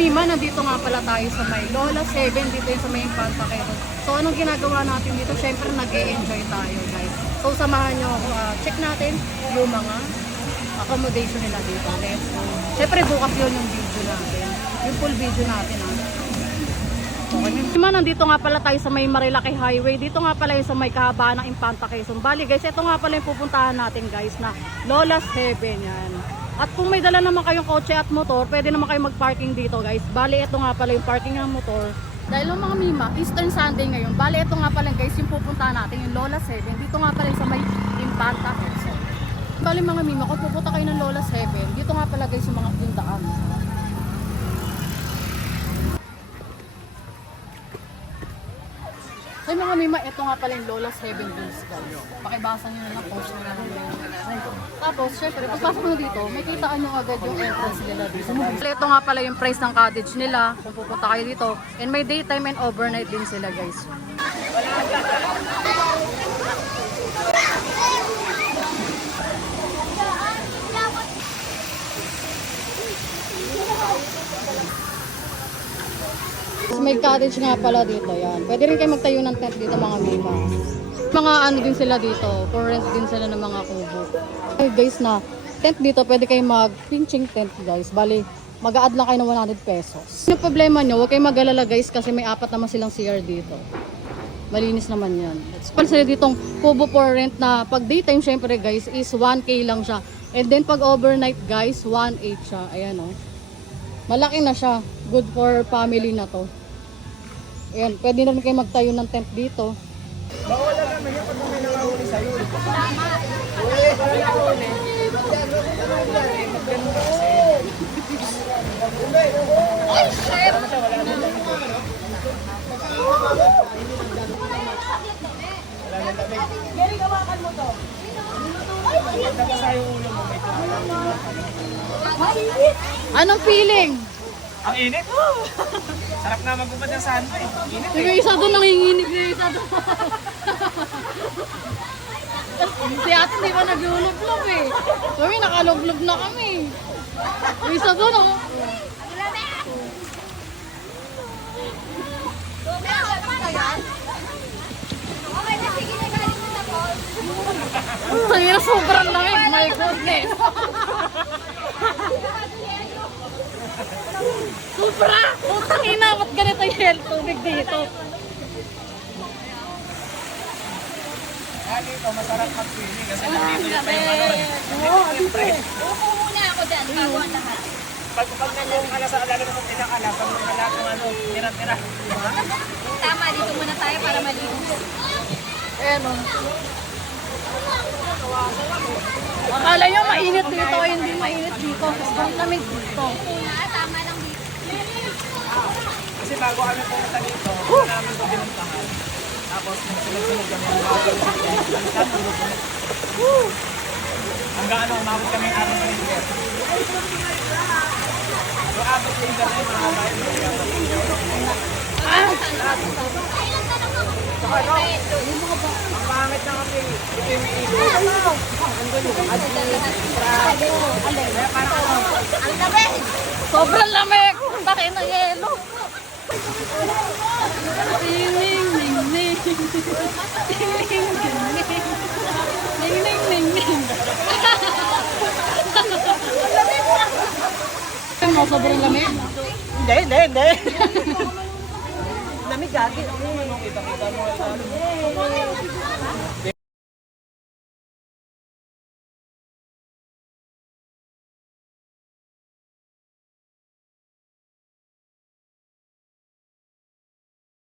Mima, nandito nga pala tayo sa may Lola 7, dito yung sa may Infanta Quezon. So anong ginagawa natin dito? Syempre nag-e-enjoy tayo guys. So samahan nyo ako, check natin yung mga accommodation nila dito. Let's go. Syempre bukas yun yung video natin. Yung full video natin Okay. Mima, nandito nga pala tayo sa may Marilaki Highway. Dito nga pala yung sa may kahabaan ng Infanta Quezon. Bali guys, ito nga pala yung pupuntahan natin guys na Lola 7 yan. At kung may dala naman kayong kotse at motor, pwede naman kayo mag-parking dito guys. Bali, ito nga pala yung parking ng motor. Dahil yung mga Mima, Eastern Sunday ngayon. Bali, ito nga pala guys yung pupuntahan natin, yung Lola 7. Dito nga pala yung sa may Infanta Quezon. Bali mga Mima, kung pupunta kayo ng Lola 7, dito nga pala guys yung mga puntaan. So mga Mima, ito nga pala yung Lola 7 guys. Pakibasa nyo na lang post nila. Tapos, syempre, pagpasok nyo dito, may kitaan nyo agad yung entrance nila dito. Ito nga pala yung price ng cottage nila kung pupunta kayo dito. And may daytime and overnight din sila guys. May cottage nga pala dito yan. Pwede rin kayo magtayo ng tent dito mga Mima. Mga ano din sila dito, for rent din sila ng mga kubo. Okay guys na, tent dito pwede kayo mag-pinching tent guys. Bali, mag-a-add lang kayo ng 100 pesos. Yung problema nyo, huwag kayo mag-alala guys kasi may 4 naman silang CR dito. Malinis naman yan. Pala sila ditong kubo for rent na pag daytime syempre guys is 1K lang siya. And then pag overnight guys, 1.8 siya. Ayan o. Malaki na siya. Good for family na to. Ayan, pwede na rin kayo magtayo ng tent dito. Bawal lang naman yan pag may nakahuli sa'yo. Tama. Uy, wala nakahuli. Ay, chef! Gary, gawakan mo to. Anong feeling? Ang init. Sarap nga magubad ng sando eh. Init Yung isa doon nanginginig yung isa doon. Si ate di ba naglulublob eh. Kami nakalublob na kami. Yung isa doon oh. Ang hirap sobrang lamig. My goodness. Sobra! Utang ina, ba't ganito yung tubig dito? dito, masarap mag-swimming kasi nandito yung siyempre. Upo muna ako dyan, bago ang lahat. Pag nangong ala sa alala mo kung pinakala, pag wala kung tira-tira. Tama, dito muna tayo para maligo. Ayan o. Akala nyo mainit dito, hindi mainit dito. Sobrang lamig dito. Tama lang dito. Kasi bago kami pumunta dito, namin ito binuntahan. Tapos sunod-sunod kami ng mga hanggang ano, umabot kami ng araw ng Inter. So, abot yung Inter na yung mga bahay. Ang pangit na kami. Ito yung ibo. Ang lamig! Sobrang lamig! Bakit na yelo? Ning ning ning ning. Ning ning ning ning. Ning ning ning ning. Mo sobrang lamig. Hindi. Lamig gagi. Kita mo.